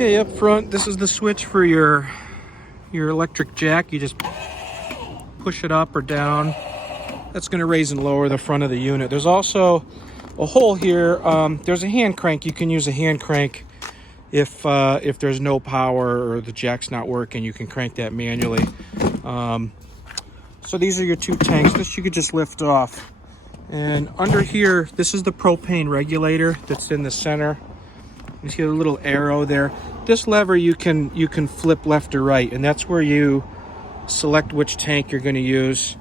Okay, up front, this is the switch for your electric jack. You just push it up or down. That's going to raise and lower the front of the unit. There's also a hole here. There's a hand crank. You can use a hand crank if there's no power or the jack's not working. You can crank that manually. So these are your two tanks. This you could just lift off. And under here, this is the propane regulator that's in the center. You see a little arrow there. This lever you can flip left or right, and that's where you select which tank you're going to use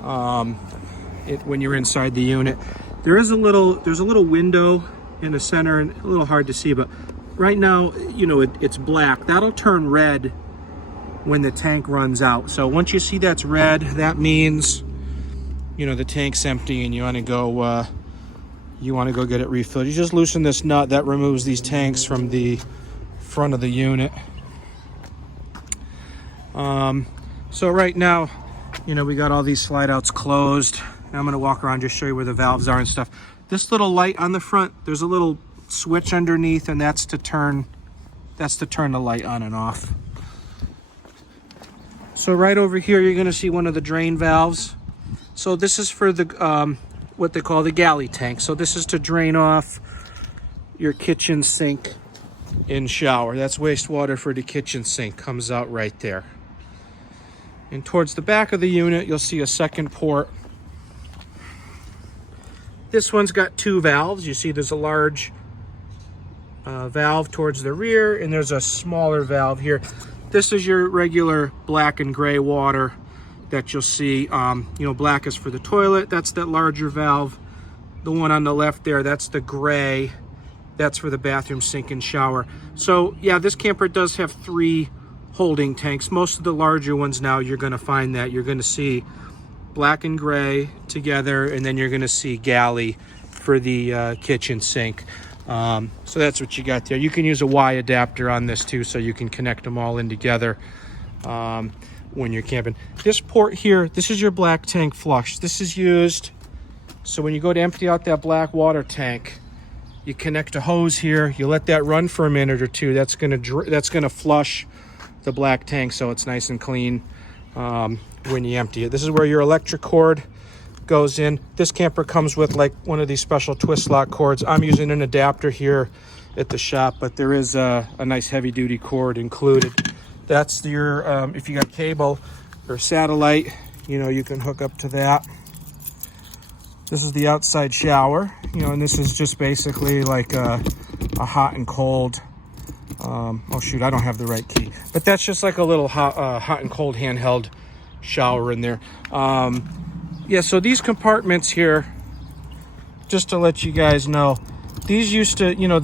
when you're inside the unit. There's a little window in the center, and a little hard to see, but right now, you know, it's black. That'll turn red when the tank runs out. So once you see that's red, that means, you know, the tank's empty and you want to go get it refilled. You just loosen this nut that removes these tanks from the front of the unit. So right now, you know, we got all these slide outs closed. Now I'm going to walk around, just show you where the valves are and stuff. This little light on the front, there's a little switch underneath, and that's to turn the light on and off. So right over here, you're going to see one of the drain valves. So this is for the what they call the galley tank. So this is to drain off your kitchen sink and shower. That's wastewater for the kitchen sink, comes out right there. And towards the back of the unit, you'll see a second port. This one's got two valves. You see there's a large valve towards the rear, and there's a smaller valve here. This is your regular black and gray water that you'll see. You know, black is for the toilet. That's that larger valve. The one on the left there, that's the gray. That's for the bathroom, sink, and shower. So yeah, this camper does have 3 holding tanks. Most of the larger ones now, you're going to find that you're going to see black and gray together, and then you're going to see galley for the kitchen sink. So that's what you got there. You can use a Y adapter on this too, so you can connect them all in together when you're camping. This port here, this is your black tank flush. This is used so when you go to empty out that black water tank, you connect a hose here. You let that run for a minute or two. That's gonna flush the black tank so it's nice and clean when you empty it. This is where your electric cord goes in. This camper comes with like one of these special twist lock cords. I'm using an adapter here at the shop, but there is a nice heavy duty cord included. That's your if you got cable or satellite, you know, you can hook up to that. This is the outside shower, you know, and this is just basically like a hot and cold. Oh shoot, I don't have the right key, but that's just like a little hot and cold handheld shower in there. Yeah, so these compartments here, just to let you guys know, these used to, you know,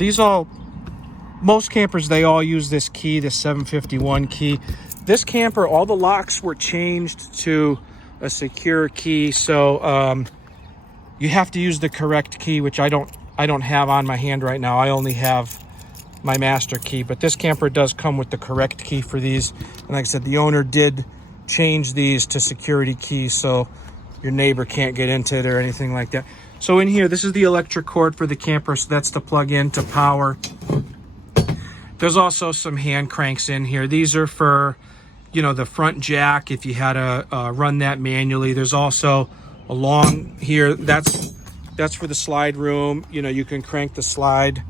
most campers, they all use this key, the 751 key. This camper, all the locks were changed to a secure key, so you have to use the correct key, which I don't have on my hand right now. I only have my master key, but this camper does come with the correct key for these. And like I said, the owner did change these to security keys, so your neighbor can't get into it or anything like that. So in here, this is the electric cord for the camper, so that's to plug in to power. There's also some hand cranks in here. These are for, you know, the front jack if you had to run that manually. There's also along here, that's for the slide room. You know, you can crank the slide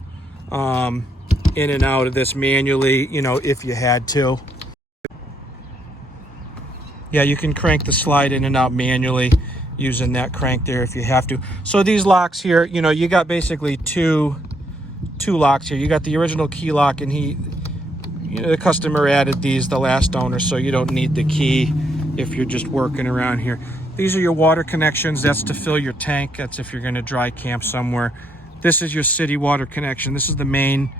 in and out of this manually, you know, if you had to. Yeah, you can crank the slide in and out manually using that crank there if you have to. So these locks here, you know, you got basically two locks here. You got the original key lock, and the customer added these, the last owner, so you don't need the key if you're just working around here. These are your water connections. That's to fill your tank. That's if you're going to dry camp somewhere. This is your city water connection. This is the main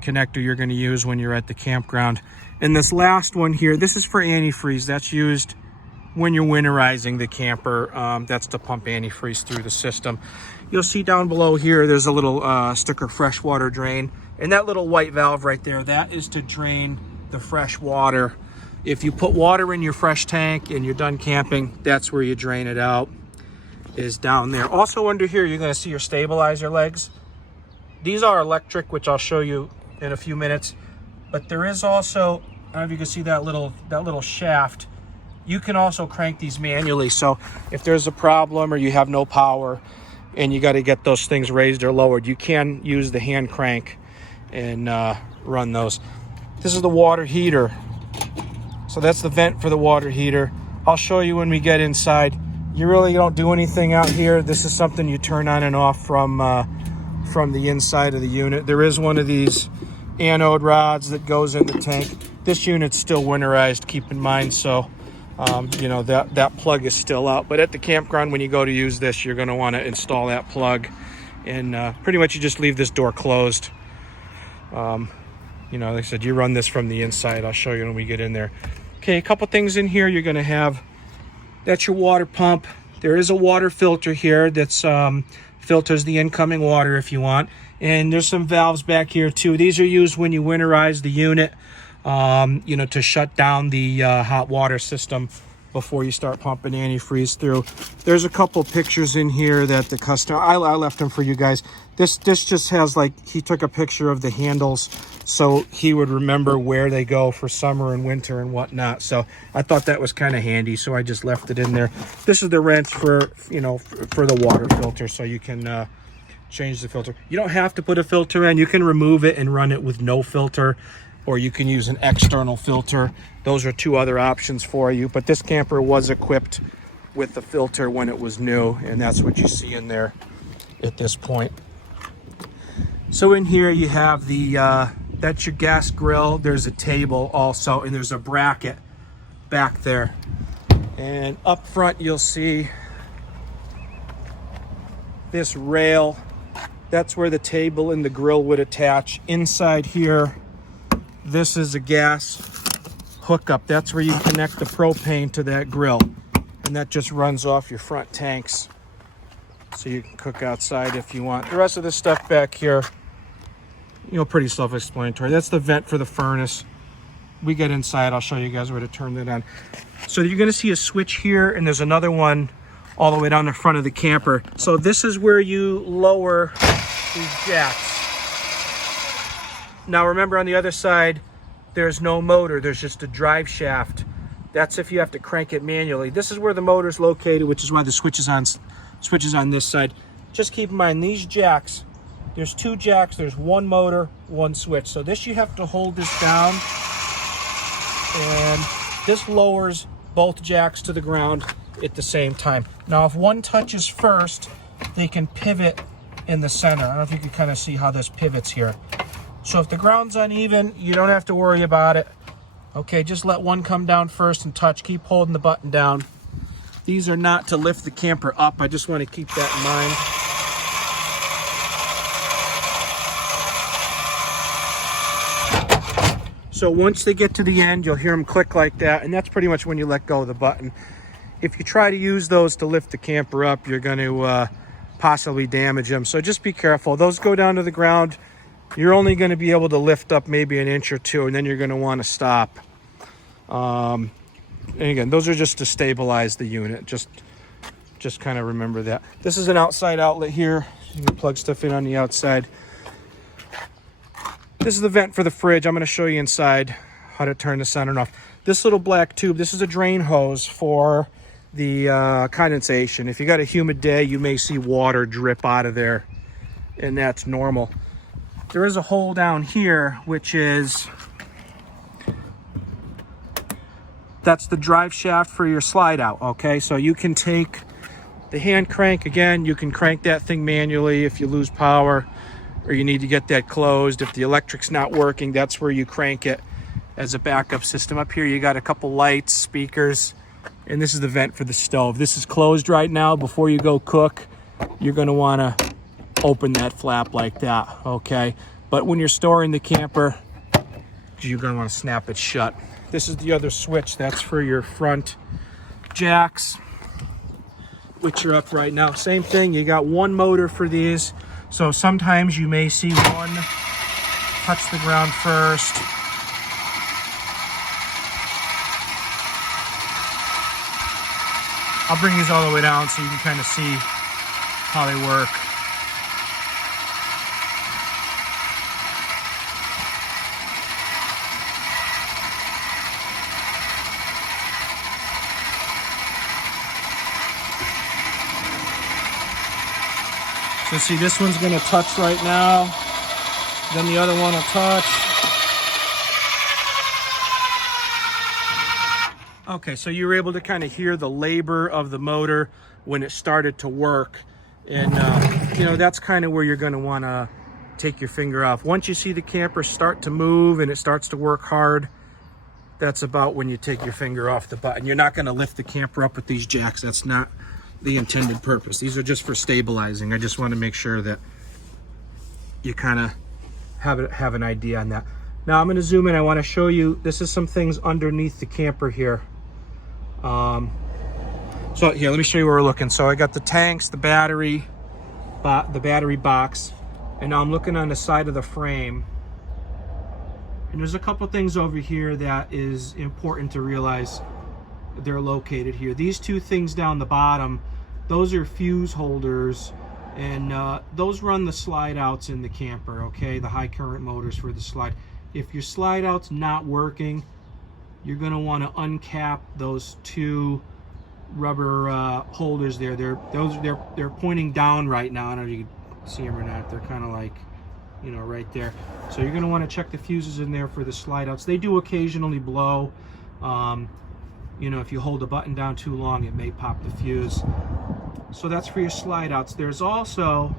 connector you're going to use when you're at the campground. And this last one here, this is for antifreeze. That's used when you're winterizing the camper. That's to pump antifreeze through the system. You'll see down below here, there's a little sticker freshwater drain. And that little white valve right there, that is to drain the fresh water. If you put water in your fresh tank and you're done camping, that's where you drain it out, is down there. Also under here, you're going to see your stabilizer legs. These are electric, which I'll show you in a few minutes. But there is also, I don't know if you can see that little shaft. You can also crank these manually. So if there's a problem or you have no power and you got to get those things raised or lowered, you can use the hand crank and run those. This is the water heater. So that's the vent for the water heater. I'll show you when we get inside. You really don't do anything out here. This is something you turn on and off from the inside of the unit. There is one of these anode rods that goes in the tank. This unit's still winterized, keep in mind, so you know that plug is still out. But at the campground, when you go to use this, you're going to want to install that plug, and pretty much you just leave this door closed. You know, like I said, you run this from the inside. I'll show you when we get in there. Okay, a couple things in here you're going to have. That's your water pump. There is a water filter here that's filters the incoming water if you want. And there's some valves back here too. These are used when you winterize the unit, you know, to shut down the hot water system before you start pumping antifreeze through. There's a couple pictures in here that the customer, I left them for you guys. This just has, like, he took a picture of the handles so he would remember where they go for summer and winter and whatnot. So I thought that was kind of handy, so I just left it in there. This is the wrench for, you know, for the water filter, so you can change the filter. You don't have to put a filter in. You can remove it and run it with no filter, or you can use an external filter. Those are two other options for you, but this camper was equipped with the filter when it was new, and that's what you see in there at this point. So in here you have the that's your gas grill. There's a table also, and there's a bracket back there. And up front you'll see this rail. That's where the table and the grill would attach. Inside here, this is a gas hookup. That's where you connect the propane to that grill, and that just runs off your front tanks, so you can cook outside if you want. The rest of this stuff back here, you know, pretty self-explanatory. That's the vent for the furnace. We get inside, I'll show you guys where to turn that on. So you're gonna see a switch here, and there's another one all the way down the front of the camper. So this is where you lower these jacks. Now remember, on the other side, there's no motor, there's just a drive shaft. That's if you have to crank it manually. This is where the motor's located, which is why the switch is on this side. Just keep in mind, these jacks, there's two jacks, there's one motor, one switch. So this, you have to hold this down, and this lowers both jacks to the ground at the same time. Now if one touches first, they can pivot in the center. I don't know if you can kind of see how this pivots here. So if the ground's uneven, you don't have to worry about it. Okay, just let one come down first and touch. Keep holding the button down. These are not to lift the camper up. I just want to keep that in mind. So once they get to the end, you'll hear them click like that, and that's pretty much when you let go of the button. If you try to use those to lift the camper up, you're going to possibly damage them. So just be careful. Those go down to the ground. You're only going to be able to lift up maybe an inch or two, and then you're going to want to stop. And again, those are just to stabilize the unit. Just kind of remember that. This is an outside outlet here. You can plug stuff in on the outside. This is the vent for the fridge. I'm going to show you inside how to turn this on and off. This little black tube, this is a drain hose for the condensation. If you got a humid day, you may see water drip out of there, and that's normal. There is a hole down here, which is, that's the drive shaft for your slide out, okay? So you can take the hand crank, again, you can crank that thing manually if you lose power or you need to get that closed. If the electric's not working, that's where you crank it as a backup system. Up here you got a couple lights, speakers, and this is the vent for the stove. This is closed right now. Before you go cook, you're going to want to open that flap like that, okay? But when you're storing the camper, you're going to want to snap it shut. This is the other switch. That's for your front jacks, which are up right now. Same thing, you got one motor for these. So sometimes you may see one touch the ground first. I'll bring these all the way down so you can kind of see how they work. So see, this one's gonna touch right now. Then the other one will touch. Okay, so you were able to kind of hear the labor of the motor when it started to work. And you know, that's kind of where you're gonna wanna take your finger off. Once you see the camper start to move and it starts to work hard, that's about when you take your finger off the button. You're not gonna lift the camper up with these jacks. That's not the intended purpose. These are just for stabilizing. I just wanna make sure that you kind of have an idea on that. Now I'm gonna zoom in. I wanna show you, this is some things underneath the camper here. So here, let me show you where we're looking. So I got the tanks, the battery box, and now I'm looking on the side of the frame. And there's a couple things over here that is important to realize they're located here. These two things down the bottom, those are fuse holders, and those run the slide outs in the camper, okay? The high current motors for the slide. If your slide out's not working, you're gonna wanna uncap those two rubber holders there. They're pointing down right now. I don't know if you can see them or not. They're kind of like, you know, right there. So you're gonna wanna check the fuses in there for the slide outs. They do occasionally blow. You know, if you hold the button down too long, it may pop the fuse. So that's for your slide outs. There's also,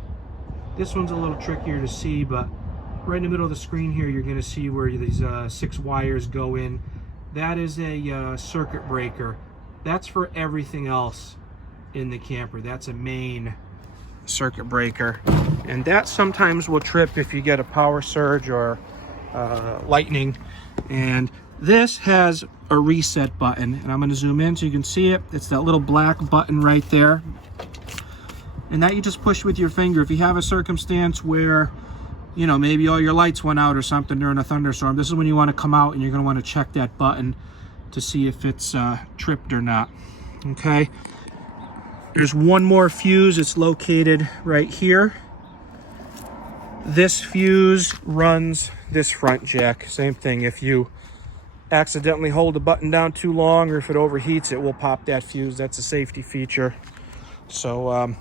this one's a little trickier to see, but right in the middle of the screen here, you're gonna see where these 6 wires go in. That is a circuit breaker. That's for everything else in the camper. That's a main circuit breaker. And that sometimes will trip if you get a power surge or lightning. And this has a reset button. And I'm gonna zoom in so you can see it. It's that little black button right there. And that you just push with your finger. If you have a circumstance where, you know, maybe all your lights went out or something during a thunderstorm, this is when you want to come out and you're going to want to check that button to see if it's tripped or not. Okay, there's one more fuse. It's located right here. This fuse runs this front jack. Same thing, if you accidentally hold the button down too long or if it overheats, it will pop that fuse. That's a safety feature. So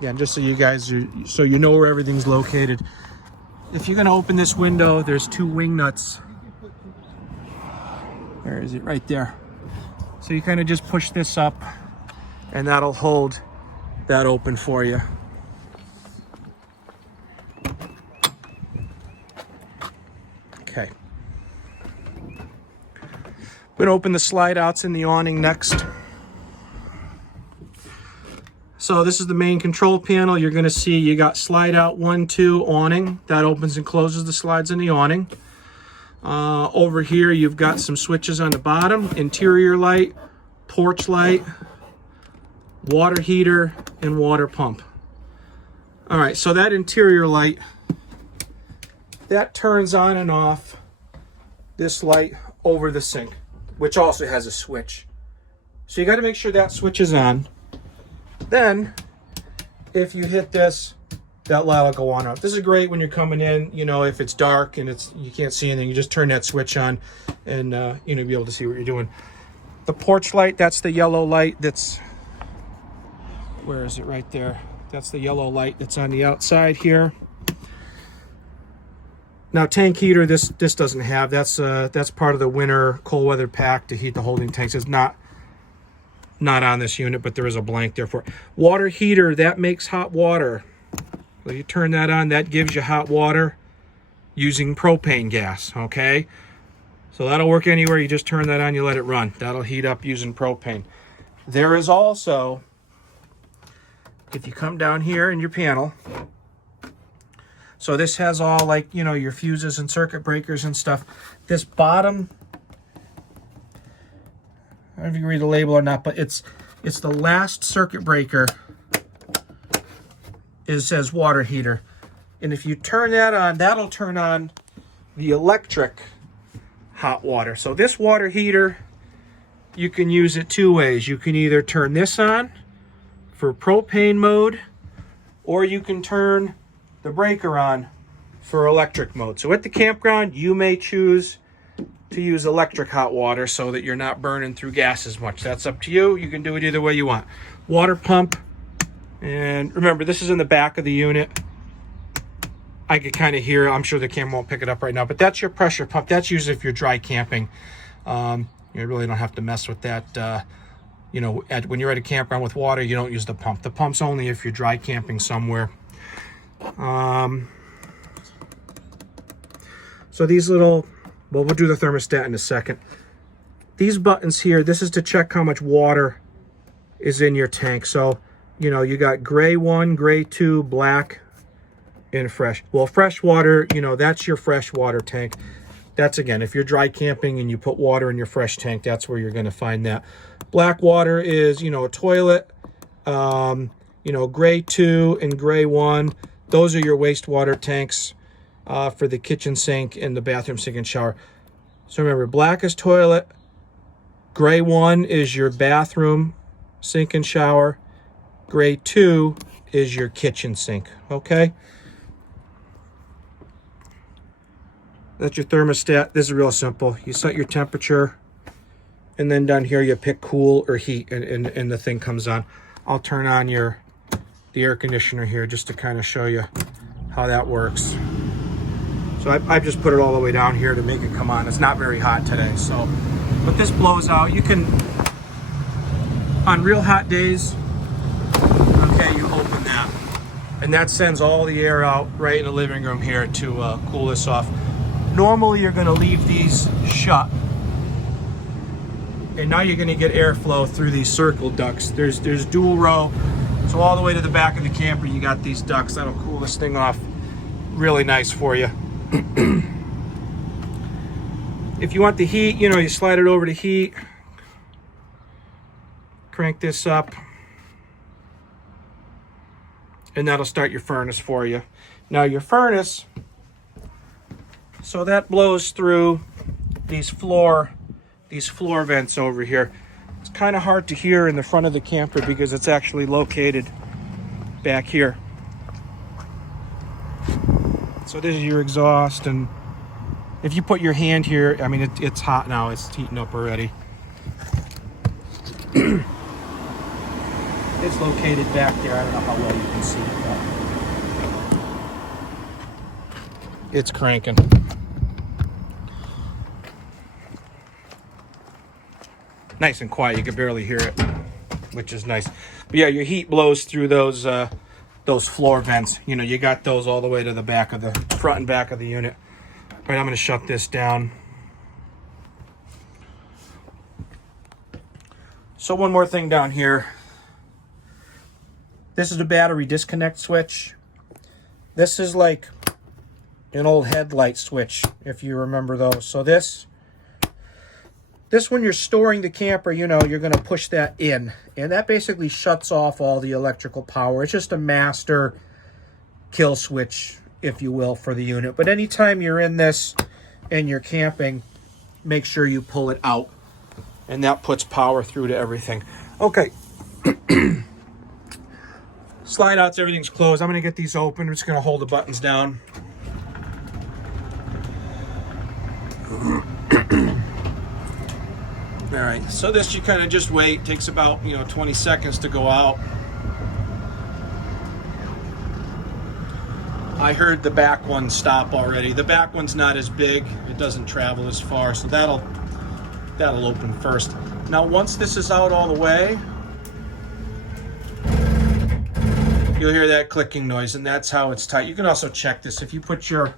yeah, just so you guys, so you know where everything's located. If you're going to open this window, there's 2 wing nuts. Where is it? Right there. So you kind of just push this up and that'll hold that open for you. Okay. We're going to open the slide outs in the awning next. So this is the main control panel. You're gonna see you got slide out 1, 2 awning. That opens and closes the slides in the awning. Over here, you've got some switches on the bottom: interior light, porch light, water heater, and water pump. All right, so that interior light, that turns on and off this light over the sink, which also has a switch. So you gotta make sure that switch is on. Then, if you hit this, that light will go on up. This is great when you're coming in, you know, if it's dark and you can't see anything, you just turn that switch on and, you know, be able to see what you're doing. The porch light, that's the yellow light that's, where is it? Right there. That's the yellow light that's on the outside here. Now, tank heater, this doesn't have. That's part of the winter cold weather pack to heat the holding tanks. It's not on this unit, but there is a blank there for it. Water heater, that makes hot water. So you turn that on, that gives you hot water using propane gas, okay? So that'll work anywhere. You just turn that on, you let it run. That'll heat up using propane. There is also, if you come down here in your panel, so this has all, like, you know, your fuses and circuit breakers and stuff. This bottom, I don't know if you can read the label or not, but it's the last circuit breaker. It says water heater. And if you turn that on, that'll turn on the electric hot water. So this water heater, you can use it 2 ways. You can either turn this on for propane mode, or you can turn the breaker on for electric mode. So at the campground, you may choose to use electric hot water so that you're not burning through gas as much. That's up to you. You can do it either way you want. Water pump, And remember, this is in the back of the unit. I could kind of hear, I'm sure the camera won't pick it up right now, but that's your pressure pump. That's usually if you're dry camping. You really don't have to mess with that. You know, when you're at a campground with water, you don't use the pump. The pump's only if you're dry camping somewhere. So these little, well, we'll do the thermostat in a second. These buttons here, this is to check how much water is in your tank. So, you know, you got gray 1, gray 2, black, and fresh. Well, fresh water, you know, that's your fresh water tank. That's, again, if you're dry camping and you put water in your fresh tank, that's where you're going to find that. Black water is, you know, a toilet. You know, gray 2 and gray 1, those are your wastewater tanks for the kitchen sink and the bathroom sink and shower. So remember, black is toilet. Gray 1 is your bathroom sink and shower. Gray 2 is your kitchen sink, okay? That's your thermostat. This is real simple. You set your temperature, and then down here you pick cool or heat, and the thing comes on. I'll turn on the air conditioner here just to kind of show you how that works. So I just put it all the way down here to make it come on. It's not very hot today, so. But this blows out. You can, on real hot days, okay, you open that. And that sends all the air out right in the living room here to cool this off. Normally you're gonna leave these shut. And now you're gonna get airflow through these circle ducts. There's dual row. So all the way to the back of the camper, you got these ducts. That'll cool this thing off really nice for you. If you want the heat, you know, you slide it over to heat. Crank this up. And that'll start your furnace for you. Now your furnace, so that blows through these floor vents over here. It's kind of hard to hear in the front of the camper because it's actually located back here. So this is your exhaust, and if you put your hand here, I mean, it's hot now. It's heating up already. It's located back there. I don't know how well you can see it, but it's cranking. Nice and quiet. You can barely hear it, which is nice. But yeah, your heat blows through those floor vents. You know, you got those all the way to the back of the front and back of the unit. All right, I'm going to shut this down. So one more thing down here. This is the battery disconnect switch. This is like an old headlight switch, if you remember those. So this when you're storing the camper, you know, you're going to push that in, and that basically shuts off all the electrical power. It's just a master kill switch, if you will, for the unit. But anytime you're in this and you're camping, make sure you pull it out, and that puts power through to everything. Okay. Slide outs, everything's closed. I'm going to get these open. I'm just going to hold the buttons down. All right, so this you kind of just wait. It takes about, 20 seconds to go out. I heard the back one stop already. The back one's not as big. It doesn't travel as far, so that'll open first. Now, once this is out all the way, you'll hear that clicking noise, and that's how it's tight. You can also check this. If you put your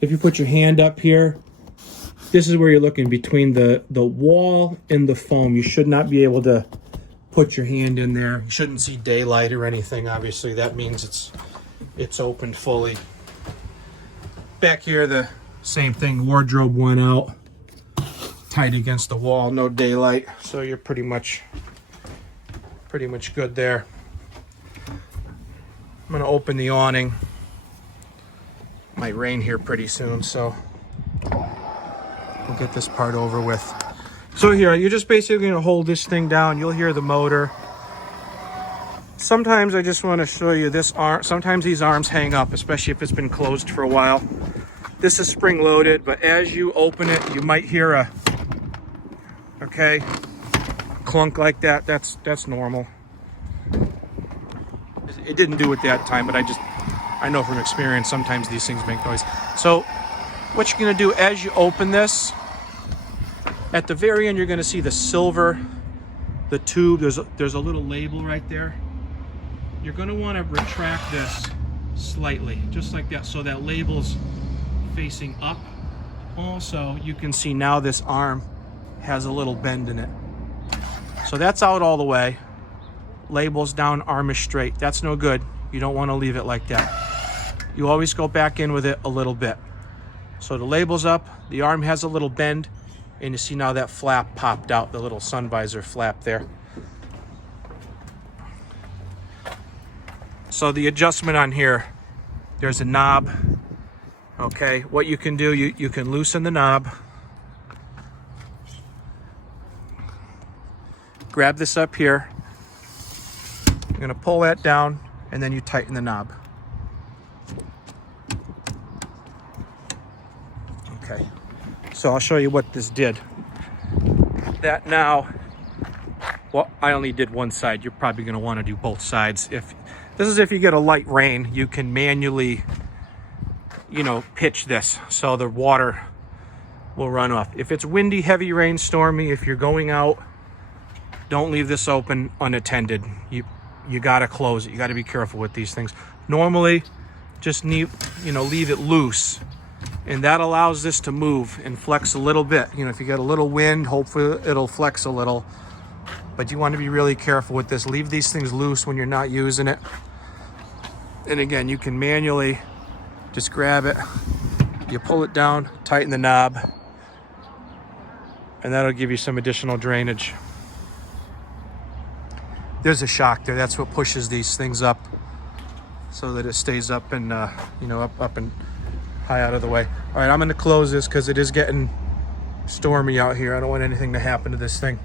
hand up here, this is where you're looking between the wall and the foam. You should not be able to put your hand in there. You shouldn't see daylight or anything. Obviously, that means it's open fully. Back here, the same thing. Wardrobe went out, tight against the wall, no daylight, so you're pretty much good there. I'm gonna open the awning. Might rain here pretty soon, so we'll get this part over with. So here, you're just basically gonna hold this thing down. You'll hear the motor. Sometimes I just want to show you this arm. Sometimes these arms hang up, especially if it's been closed for a while. This is spring loaded, but as you open it, you might hear a clunk like that. That's normal. It didn't do it that time, but I know from experience sometimes these things make noise. So what you're gonna do as you open this, at the very end you're gonna see the silver, the tube, there's a little label right there. You're gonna wanna retract this slightly, just like that, so that label's facing up. Also, you can see now this arm has a little bend in it. So that's out all the way. Label's down, arm is straight. That's no good. You don't want to leave it like that. You always go back in with it a little bit. So the label's up, the arm has a little bend, and you see now that flap popped out, the little sun visor flap there. So the adjustment on here, there's a knob. Okay, what you can do, you can loosen the knob. Grab this up here. You're gonna pull that down, and then you tighten the knob. Okay, so I'll show you what this did. That now, well, I only did one side. You're probably gonna wanna do both sides. If you get a light rain, you can manually, pitch this so the water will run off. If it's windy, heavy rain, stormy, if you're going out, don't leave this open unattended. You gotta close it. You gotta be careful with these things. Normally, just leave it loose, and that allows this to move and flex a little bit. If you get a little wind, hopefully it'll flex a little, but you want to be really careful with this. Leave these things loose when you're not using it. And again, you can manually just grab it, you pull it down, tighten the knob, and that'll give you some additional drainage. There's a shock there. That's what pushes these things up so that it stays up and, up and high out of the way. All right, I'm going to close this because it is getting stormy out here. I don't want anything to happen to this thing.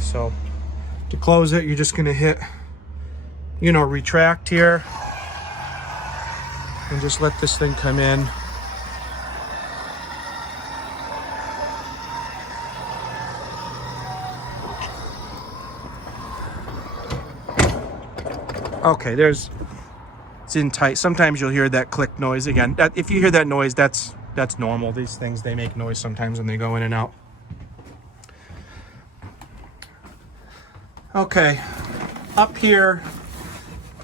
So to close it, you're just going to hit, retract here and just let this thing come in. Okay, it's in tight. Sometimes you'll hear that click noise again. If you hear that noise, that's normal. These things, they make noise sometimes when they go in and out. Okay, up here,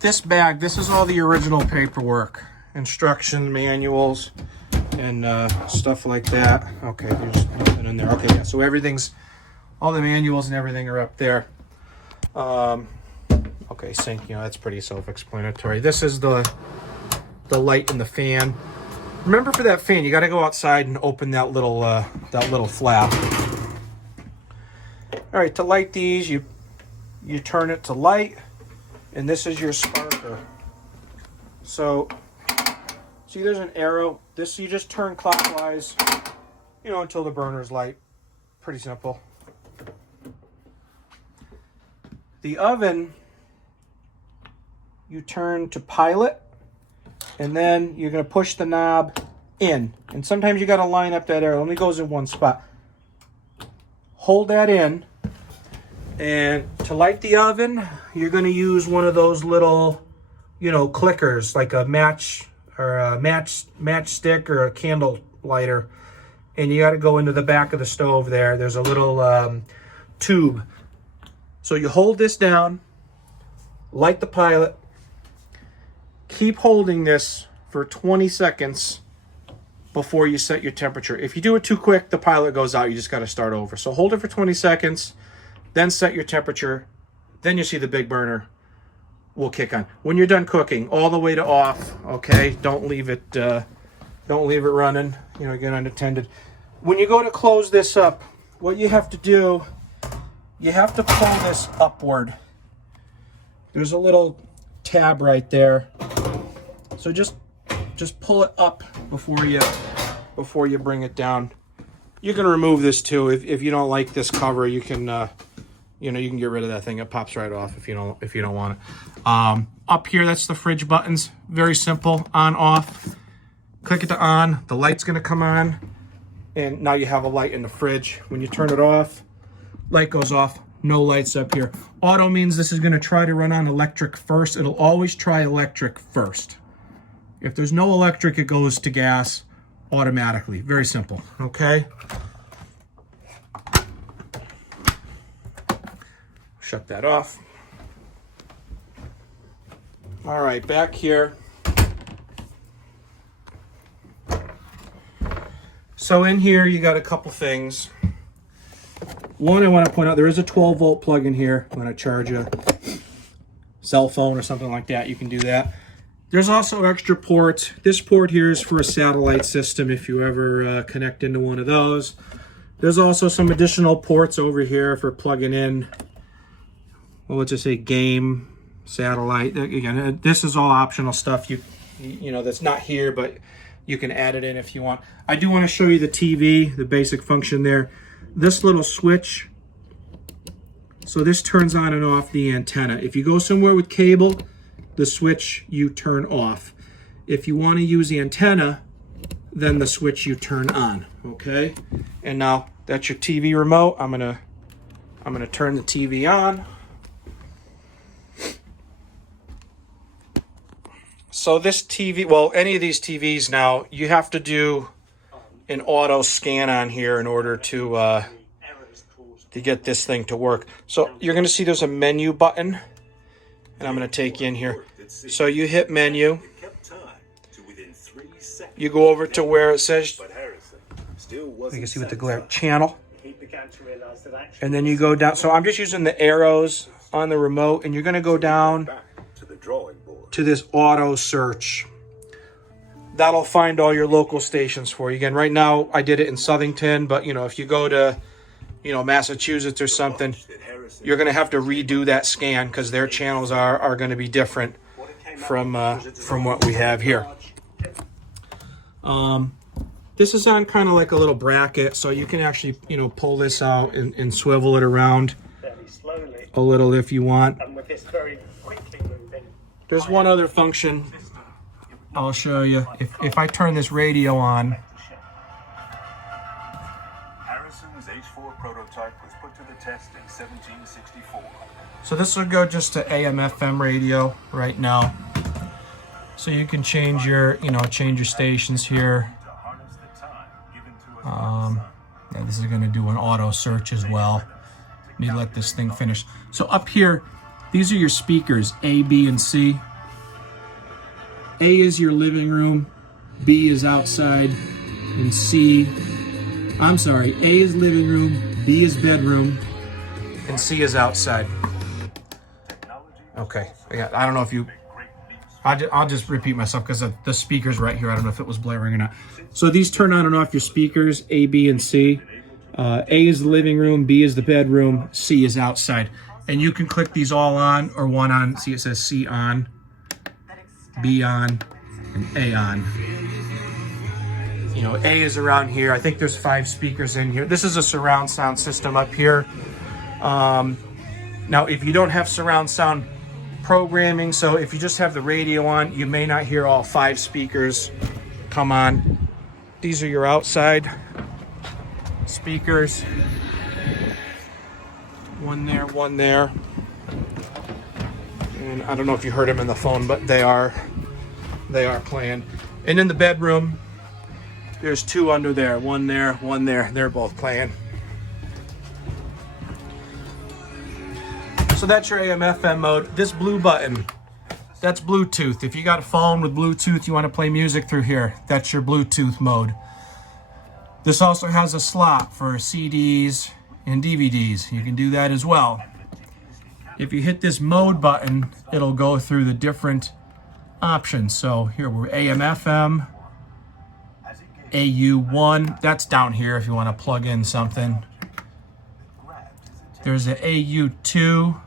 this bag, this is all the original paperwork, instruction manuals, and stuff like that. Okay, there's nothing in there. Okay, yeah, so all the manuals and everything are up there. Okay, sink, that's pretty self-explanatory. This is the light and the fan. Remember, for that fan, you got to go outside and open that little flap. All right, to light these, you turn it to light, and this is your sparker. So, see, there's an arrow. This, you just turn clockwise, until the burner's light. Pretty simple. The oven, you turn to pilot, and then you're going to push the knob in. And sometimes you got to line up that arrow. It only goes in one spot. Hold that in, and to light the oven, you're going to use one of those little, clickers, like a match or a matchstick or a candle lighter. And you got to go into the back of the stove there. There's a little tube. So you hold this down, light the pilot, keep holding this for 20 seconds before you set your temperature. If you do it too quick, the pilot goes out. You just got to start over. So hold it for 20 seconds, then set your temperature. Then you see the big burner will kick on. When you're done cooking, all the way to off, okay? Don't leave it running, again, unattended. When you go to close this up, what you have to do, you have to pull this upward. There's a little tab right there. So just pull it up before you bring it down. You can remove this too. If you don't like this cover, you can you can get rid of that thing. It pops right off if you don't want it. Up here, that's the fridge buttons. Very simple, on, off. Click it to on, the light's gonna come on, and now you have a light in the fridge. When you turn it off, light goes off, no lights up here. Auto means this is going to try to run on electric first. It'll always try electric first. If there's no electric, it goes to gas automatically. Very simple, okay? Shut that off. All right, back here. So in here, you got a couple things. One, I want to point out, there is a 12-volt plug in here. When I charge a cell phone or something like that, you can do that. There's also extra ports. This port here is for a satellite system if you ever connect into one of those. There's also some additional ports over here for plugging in, well, let's just say game, satellite. Again, this is all optional stuff. You know, that's not here, but you can add it in if you want. I do want to show you the TV, the basic function there. This little switch, so this turns on and off the antenna. If you go somewhere with cable, the switch you turn off. If you want to use the antenna, then the switch you turn on, okay? And now that's your TV remote. I'm gonna turn the TV on. So this TV, well, any of these TVs now, you have to do an auto scan on here in order to get this thing to work. So you're going to see there's a menu button, and I'm going to take you in here. So you hit menu. You go over to where it says, you can see with the glare, channel. And then you go down. So I'm just using the arrows on the remote, and you're going to go down to this auto search. That'll find all your local stations for you. Again, right now I did it in Southington, but you know, if you go to, you know, Massachusetts or something, you're going to have to redo that scan because their channels are going to be different from what we have here. This is on kind of like a little bracket, so you can actually, you know, pull this out and swivel it around a little if you want. There's one other function I'll show you. If I turn this radio on, Harrison's H4 prototype was put to the test in 1764. So this will go just to AM/FM radio right now. So you can change your, change your stations here. Yeah, this is going to do an auto search as well. Need to let this thing finish. So up here, these are your speakers, A, B, and C. A is your living room, B is outside, and A is living room, B is bedroom, and C is outside. Okay, yeah, I don't know if you, I'll just repeat myself because the speaker's right here. I don't know if it was blaring or not. So these turn on and off your speakers, A, B, and C. A is the living room, B is the bedroom, C is outside. And you can click these all on or one on. See, it says C on, B on, and A on. You know, A is around here. I think there's 5 speakers in here. This is a surround sound system up here. Now, if you don't have surround sound programming, so if you just have the radio on, you may not hear all 5 speakers come on. These are your outside speakers. One there. And I don't know if you heard them in the phone, but they are playing. And in the bedroom, there's 2 under there. One there. They're both playing. So that's your AM/FM mode. This blue button, that's Bluetooth. If you got a phone with Bluetooth, you want to play music through here, that's your Bluetooth mode. This also has a slot for CDs and DVDs. You can do that as well. If you hit this mode button, it'll go through the different options. So here we're AM/FM, AU1, that's down here if you want to plug in something. There's an AU2.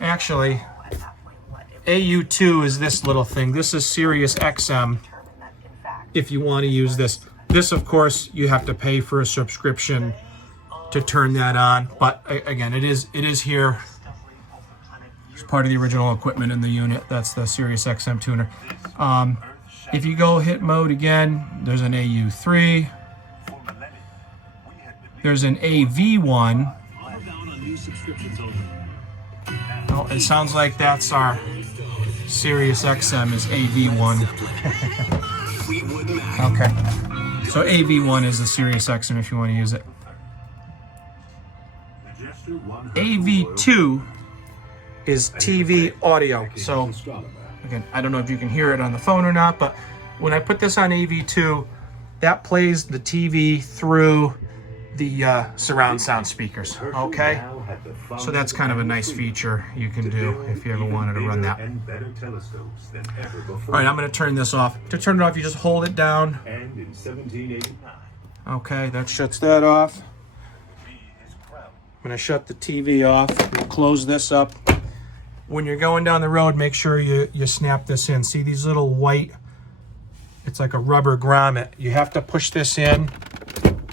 Actually, AU2 is this little thing. This is Sirius XM if you want to use this. This, of course, you have to pay for a subscription to turn that on. But again, it is here. It's part of the original equipment in the unit. That's the Sirius XM tuner. If you go hit mode again, there's an AU3. There's an AV1. subscriptions only. Oh, it sounds like that's our Sirius XM is AV1. Okay. So AV1 is the Sirius XM if you want to use it. AV2 is TV audio. So again, I don't know if you can hear it on the phone or not, but when I put this on AV2, that plays the TV through the surround sound speakers. Okay, so that's kind of a nice feature you can do if you ever wanted to run that. All right, I'm going to turn this off. To turn it off, you just hold it down. Okay, that shuts that off. I'm going to shut the TV off. We'll close this up. When you're going down the road, make sure you snap this in. See these little white, it's like a rubber grommet. You have to push this in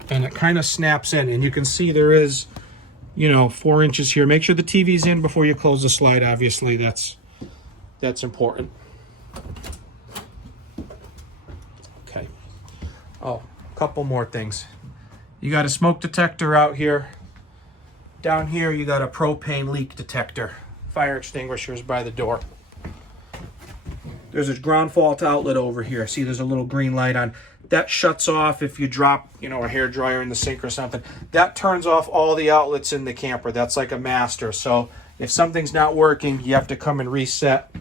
and it kind of snaps in. And you can see there is, 4 inches here. Make sure the TV's in before you close the slide, obviously. That's important. Okay. Oh, a couple more things. You got a smoke detector out here. Down here, you got a propane leak detector. Fire extinguishers by the door. There's a ground fault outlet over here. See, there's a little green light on. That shuts off if you drop, a hair dryer in the sink or something. That turns off all the outlets in the camper. That's like a master. So if something's not working, you have to come and reset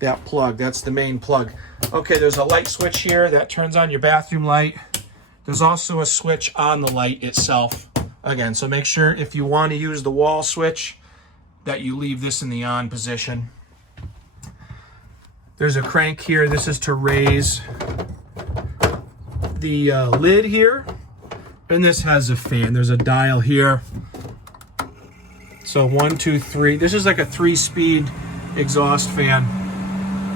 that plug. That's the main plug. Okay, there's a light switch here that turns on your bathroom light. There's also a switch on the light itself. Again, so make sure if you want to use the wall switch that you leave this in the on position. There's a crank here. This is to raise the lid here. And this has a fan. There's a dial here. So 1, 2, 3. This is like a 3-speed exhaust fan.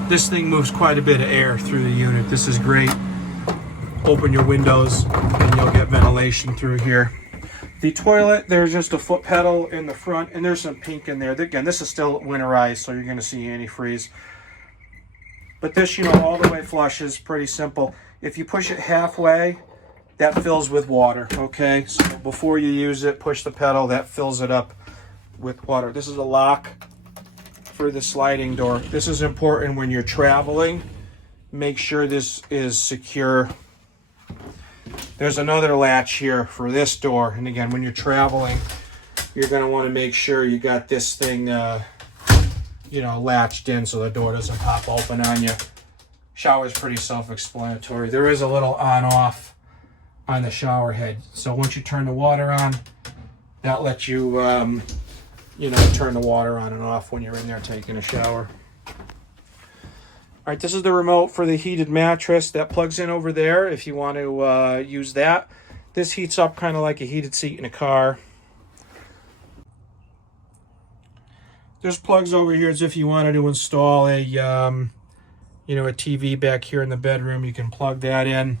This thing moves quite a bit of air through the unit. This is great. Open your windows and you'll get ventilation through here. The toilet, there's just a foot pedal in the front, and there's some pink in there. Again, this is still winterized, so you're going to see antifreeze. But this, all the way flushes, pretty simple. If you push it halfway, that fills with water, okay? So before you use it, push the pedal, that fills it up with water. This is a lock for the sliding door. This is important when you're traveling. Make sure this is secure. There's another latch here for this door. And again, when you're traveling, you're going to want to make sure you got this thing, latched in so the door doesn't pop open on you. Shower's pretty self-explanatory. There is a little on-off on the shower head. So once you turn the water on, that lets you, turn the water on and off when you're in there taking a shower. All right, this is the remote for the heated mattress that plugs in over there if you want to use that. This heats up kind of like a heated seat in a car. There's plugs over here as if you wanted to install a TV back here in the bedroom. You can plug that in.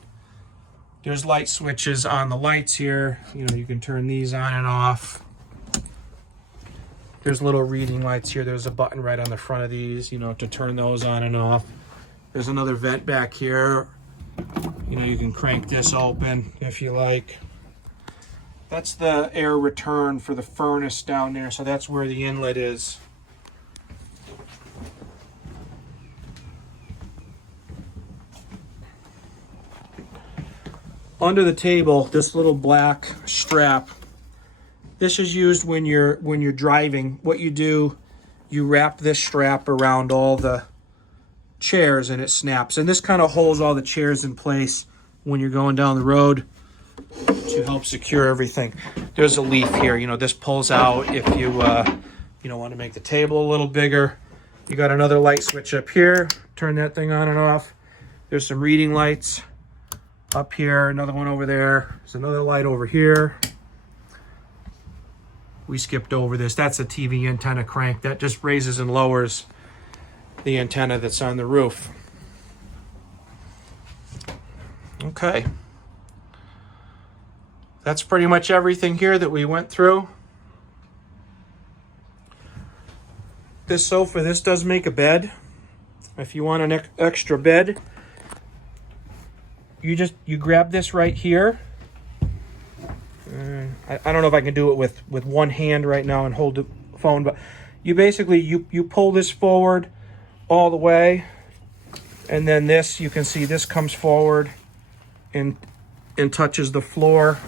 There's light switches on the lights here. You can turn these on and off. There's little reading lights here. There's a button right on the front of these, to turn those on and off. There's another vent back here. You can crank this open if you like. That's the air return for the furnace down there. So that's where the inlet is. Under the table, this little black strap. This is used when you're driving. What you do, you wrap this strap around all the chairs and it snaps. And this kind of holds all the chairs in place when you're going down the road to help secure everything. There's a leaf here. This pulls out if you want to make the table a little bigger. You got another light switch up here. Turn that thing on and off. There's some reading lights up here. Another one over there. There's another light over here. We skipped over this. That's a TV antenna crank. That just raises and lowers the antenna that's on the roof. Okay. That's pretty much everything here that we went through. This sofa, this does make a bed. If you want an extra bed, you grab this right here. can. I don't know if I can do it with one hand right now and hold the phone, but you basically, you pull this forward all the way, and then this, you can see this comes forward and touches the floor,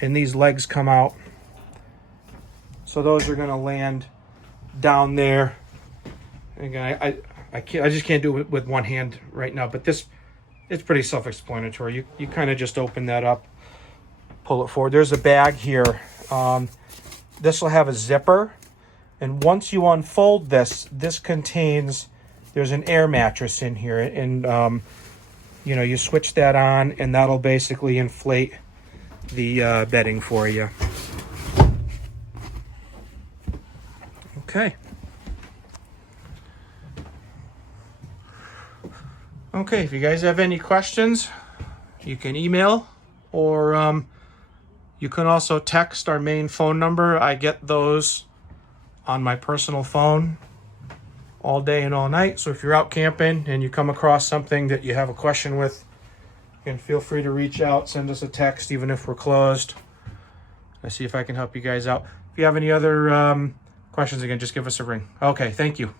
and these legs come out. So those are going to land down there. Again, I just can't do it with one hand right now, but this, it's pretty self-explanatory. You kind of just open that up, pull it forward. There's a bag here. This will have a zipper, and once you unfold this contains, there's an air mattress in here, and you know, you switch that on, and that'll basically inflate the bedding for you. Okay. Okay, if you guys have any questions, you can email, or you can also text our main phone number. I get those on my personal phone all day and all night. So if you're out camping and you come across something that you have a question with, you can feel free to reach out, send us a text, even if we're closed. I see if I can help you guys out. If you have any other questions, again, just give us a ring. Okay, thank you.